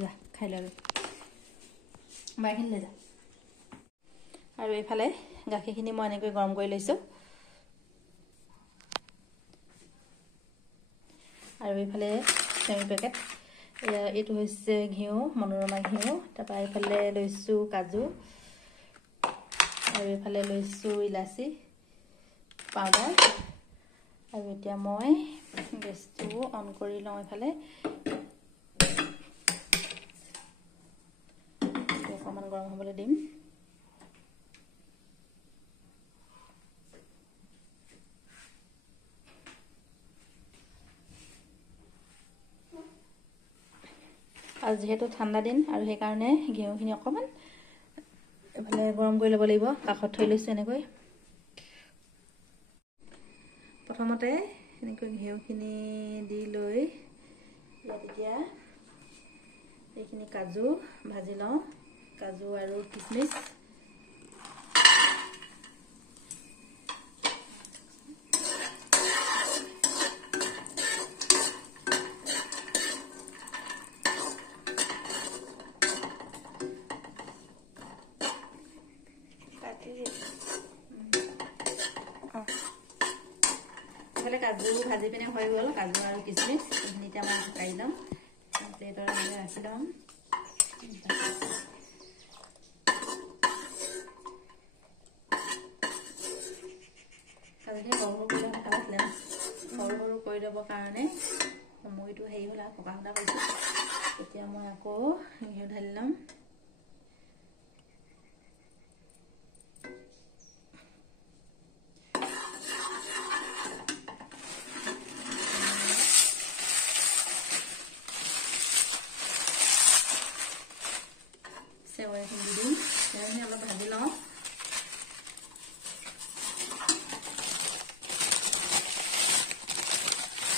যা খাই লগে বাইখিনি লৈ যা আৰু এইফালে গাখীৰখিনি মই এনেকৈ গৰম কৰি লৈছোঁ আৰু এইফালে চেমি পেকেট এইটো হৈছে ঘিউ মনোৰমা ঘিউ তাৰপৰা এইফালে লৈছোঁ কাজু আৰু এইফালে লৈছোঁ ইলাচি পাউডাৰ আৰু এতিয়া মই গেছটো অন কৰি লওঁ এইফালে অকণমান গৰম হ'বলৈ দিম আৰু যেহেতু ঠাণ্ডা দিন আৰু সেইকাৰণে ঘিউখিনি অকণমান এইফালে গৰম কৰি ল'ব লাগিব কাষত থৈ লৈছোঁ এনেকৈ প্ৰথমতে এনেকৈ ঘিউখিনি দি লৈ ইয়াত এতিয়া এইখিনি কাজু ভাজি লওঁ কাজু আৰু কিচমিচ কাজু ভাজি পিনে হৈ গ'ল কাজু আৰু কিচমিচ এইখিনি এতিয়া মই শুকাই ল'ম প্লেটৰ ৰাখি ল'ম কাজুখিনি সৰু সৰু কৰি ল'ব আছিলে সৰু সৰু কৰি ল'বৰ কাৰণে সময়টো হেৰি হ'ল আৰু পকা শুনা কৰিছোঁ এতিয়া মই আকৌ ঘিউ ঢালি ল'ম সেৱাইখিনি দি দিম সেৱাইখিনি অলপ ভাজি লওঁ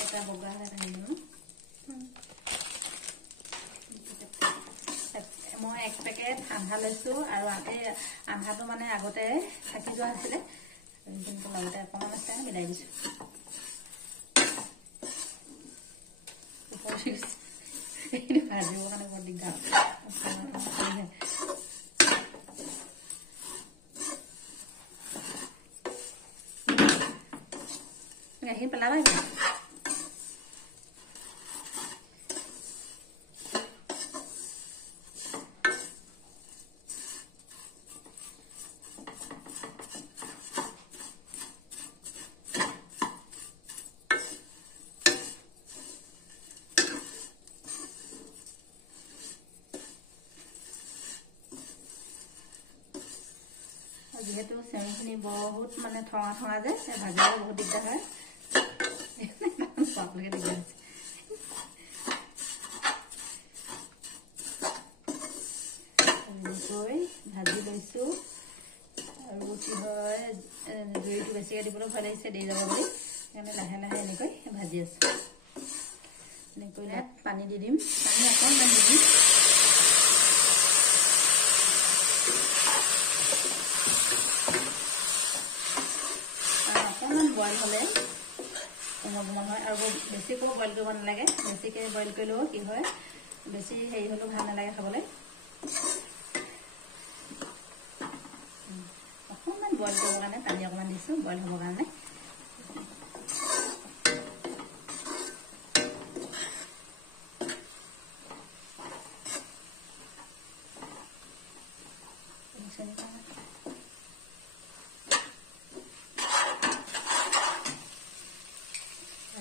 এটা বগা হৈ ভাজি লওঁ মই 1 পেকেট আন্ধা লৈছোঁ আৰু এই আন্ধাটো মানে আগতে থাকি যোৱা আছিলে কিন্তু লগতে অকণমান আছে মিলাই দিছোঁ এইটো ভাজিবৰ কাৰণে বৰ দিগদাৰ গাখীৰ পেলাবা যেহেতু চেমিখিনি বহুত মানে ঠঙা ঠঙা যে ভাজিবলৈ বহুত দিগদাৰ হয় পাবলৈকে দিগদাৰ হৈছে এনেকৈ ভাজি লৈছোঁ আৰু কি হয় জুইটো বেছিকৈ দিবলৈ ভয় লাগিছে দি যাব বুলি সেইকাৰণে লাহে লাহে এনেকৈ ভাজি আছোঁ এনেকৈ ইয়াত পানী দি দিম পানী অকণমান দি দিম বইল হ'লে কোমল কোমল হয় আৰু বেছিকৈ বইল কৰিব নালাগে বেছিকৈ বইল কৰিলেও কি হয় বেছি হেৰি হ'লেও ভাল নালাগে খাবলৈ অকণমান বইল কৰিবৰ কাৰণে পানী অকণমান দিছোঁ বইল হ'বৰ কাৰণে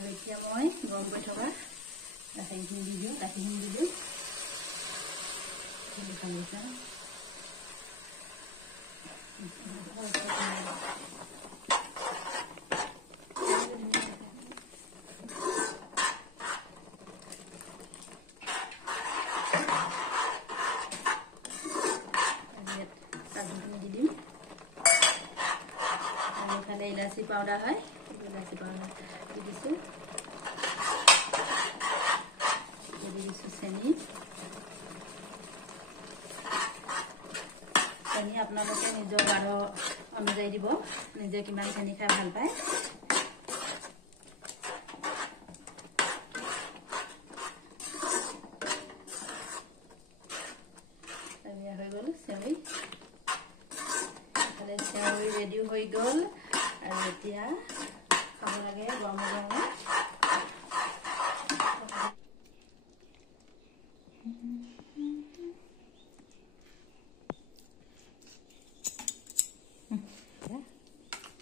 এতিয়া মই গৰম কৰি থকা গাখীৰখিনি দি দিওঁ इलायची पाउडर है इलायची पाउडर दीजिए চেনি চেনি আপোনালোকে নিজৰ অনুযায়ী দিব নিজে কিমান চেনি খাই ভাল পায় হৈ গ'ল চেৱৈ চেৱৈ ৰেডি হৈ গ'ল আৰু এতিয়া খাব লাগে গৰম গৰমে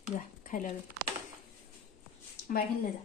যা খাই লগে বাইখিনি লৈ যা